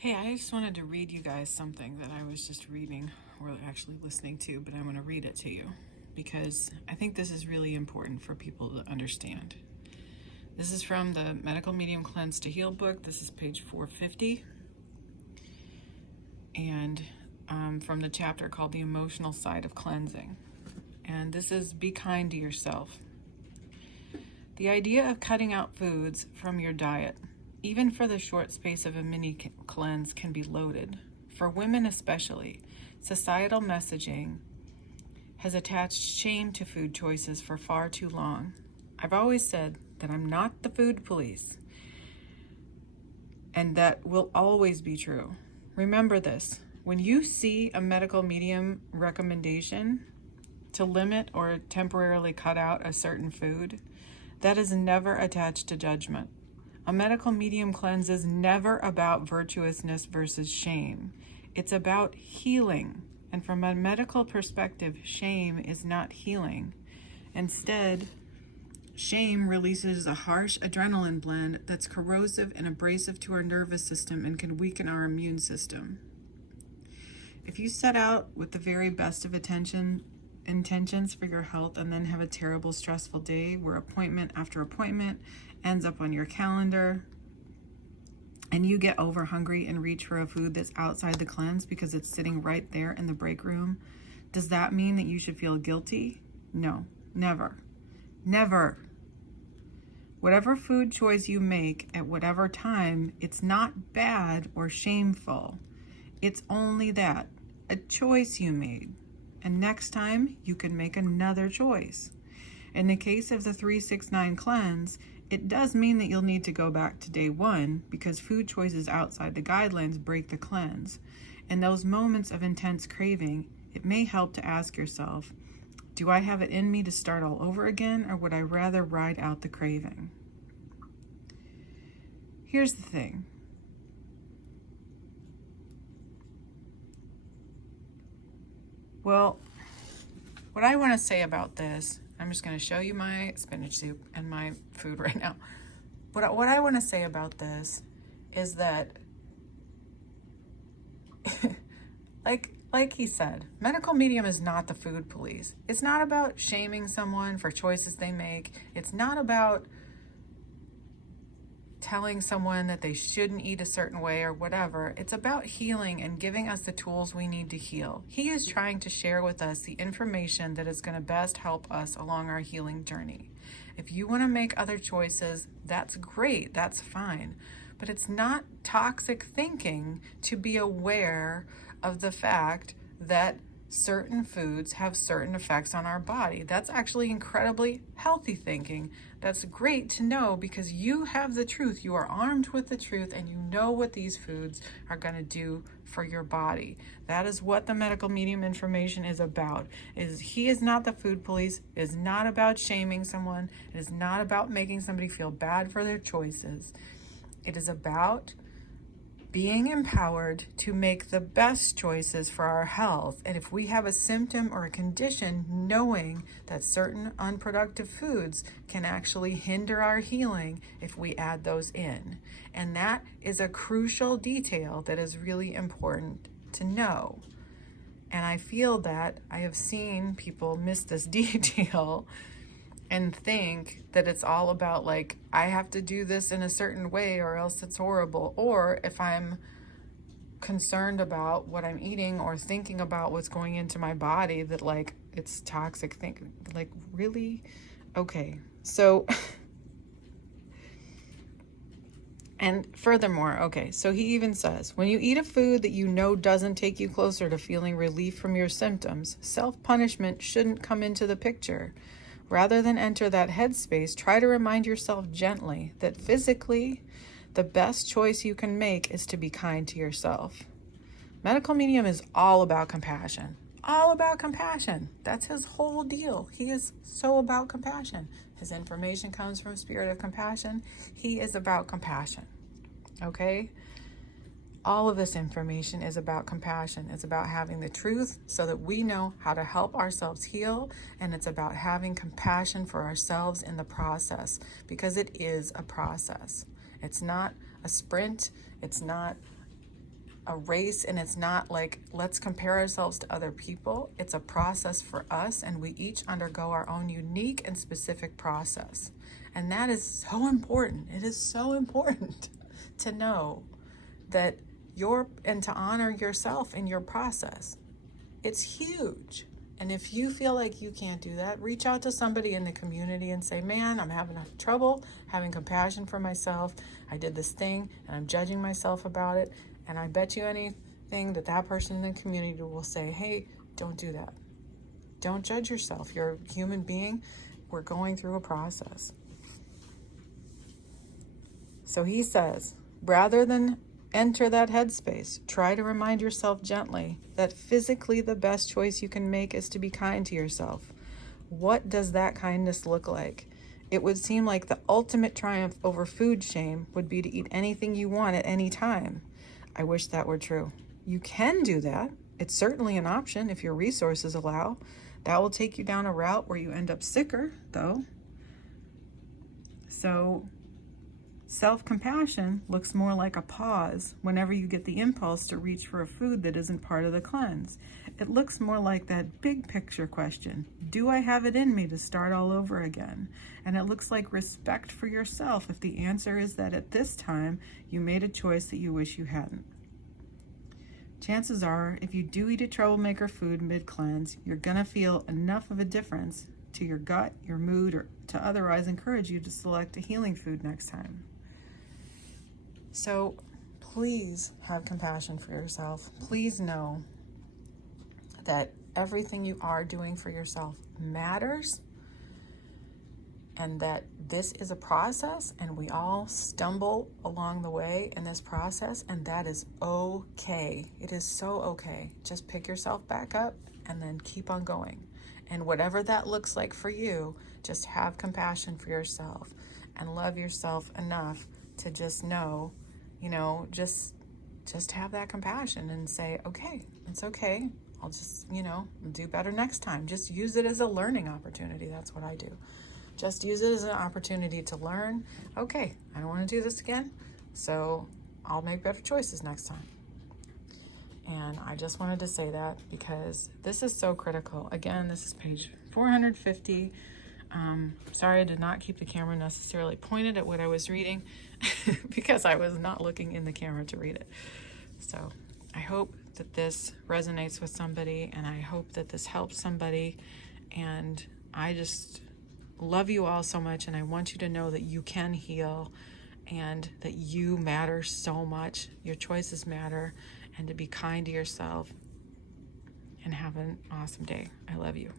Hey, I just wanted to read you guys something that I was just reading, or actually listening to, but I'm going to read it to you because I think this is really important for people to understand. This is from the Medical Medium Cleanse to Heal book. This is page 450. And from the chapter called The Emotional Side of Cleansing. And this is Be Kind to Yourself. The idea of cutting out foods from your diet, even for the short space of a mini cleanse, can be loaded. For women especially, societal messaging has attached shame to food choices for far too long. I've always said that I'm not the food police, and that will always be true. Remember this: when you see a medical medium recommendation to limit or temporarily cut out a certain food, that is never attached to judgment. A medical medium cleanse is never about virtuousness versus shame. It's about healing. And from a medical perspective, shame is not healing. Instead, shame releases a harsh adrenaline blend that's corrosive and abrasive to our nervous system and can weaken our immune system. If you set out with the very best of intentions for your health and then have a terrible, stressful day where appointment after appointment ends up on your calendar, and you get over hungry and reach for a food that's outside the cleanse because it's sitting right there in the break room, does that mean that you should feel guilty? No, never. Never. Whatever food choice you make at whatever time, it's not bad or shameful. It's only that, a choice you made. And next time, you can make another choice. In the case of the 369 cleanse, it does mean that you'll need to go back to day one because food choices outside the guidelines break the cleanse. In those moments of intense craving, it may help to ask yourself, do I have it in me to start all over again, or would I rather ride out the craving? Here's the thing. Well, what I want to say about this, I'm just going to show you my spinach soup and my food right now. But what I want to say about this is that, like he said, medical medium is not the food police. It's not about shaming someone for choices they make. It's not about telling someone that they shouldn't eat a certain way or whatever. It's about healing and giving us the tools we need to heal. He is trying to share with us the information that is going to best help us along our healing journey. If you want to make other choices, that's great, that's fine. But it's not toxic thinking to be aware of the fact that certain foods have certain effects on our body. That's actually incredibly healthy thinking. That's great to know because you have the truth. You are armed with the truth and you know what these foods are going to do for your body. That is what the medical medium information is about. He is not the food police. It is not about shaming someone. It is not about making somebody feel bad for their choices. It is about being empowered to make the best choices for our health. And if we have a symptom or a condition, knowing that certain unproductive foods can actually hinder our healing if we add those in. And that is a crucial detail that is really important to know. And I feel that I have seen people miss this detail and think that it's all about, like, I have to do this in a certain way or else it's horrible. Or if I'm concerned about what I'm eating or thinking about what's going into my body, that, like, it's toxic thinking. Like, really? Okay. So, and furthermore, okay, so he even says, when you eat a food that you know doesn't take you closer to feeling relief from your symptoms, self-punishment shouldn't come into the picture. Rather than enter that headspace, try to remind yourself gently that physically, the best choice you can make is to be kind to yourself. Medical medium is all about compassion. All about compassion. That's his whole deal. He is so about compassion. His information comes from Spirit of Compassion. He is about compassion. Okay? All of this information is about compassion. It's about having the truth so that we know how to help ourselves heal. And it's about having compassion for ourselves in the process, because it is a process. It's not a sprint. It's not a race, and it's not like let's compare ourselves to other people. It's a process for us, and we each undergo our own unique and specific process. And that is so important. It is so important to know that and to honor yourself in your process. It's huge. And if you feel like you can't do that, reach out to somebody in the community and say, man, I'm having trouble having compassion for myself. I did this thing and I'm judging myself about it. And I bet you anything that person in the community will say, hey, don't do that. Don't judge yourself. You're a human being. We're going through a process. So he says, rather than enter that headspace, try to remind yourself gently that physically the best choice you can make is to be kind to yourself. What does that kindness look like? It would seem like the ultimate triumph over food shame would be to eat anything you want at any time. I wish that were true. You can do that. It's certainly an option if your resources allow. That will take you down a route where you end up sicker, though. So self-compassion looks more like a pause whenever you get the impulse to reach for a food that isn't part of the cleanse. It looks more like that big picture question, do I have it in me to start all over again? And it looks like respect for yourself if the answer is that at this time you made a choice that you wish you hadn't. Chances are, if you do eat a troublemaker food mid-cleanse, you're gonna feel enough of a difference to your gut, your mood, or to otherwise encourage you to select a healing food next time. So please have compassion for yourself. Please know that everything you are doing for yourself matters, and that this is a process, and we all stumble along the way in this process, and that is okay. It is so okay. Just pick yourself back up and then keep on going. And whatever that looks like for you, just have compassion for yourself and love yourself enough to just know, just have that compassion and say, okay, it's okay. I'll just, do better next time. Just use it as a learning opportunity. That's what I do. Just use it as an opportunity to learn. Okay, I don't want to do this again, so I'll make better choices next time. And I just wanted to say that because this is so critical. Again, this is page 450. Sorry I did not keep the camera necessarily pointed at what I was reading because I was not looking in the camera to read it. So I hope that this resonates with somebody, and I hope that this helps somebody. And I just love you all so much, and I want you to know that you can heal and that you matter so much. Your choices matter, and to be kind to yourself, and have an awesome day. I love you.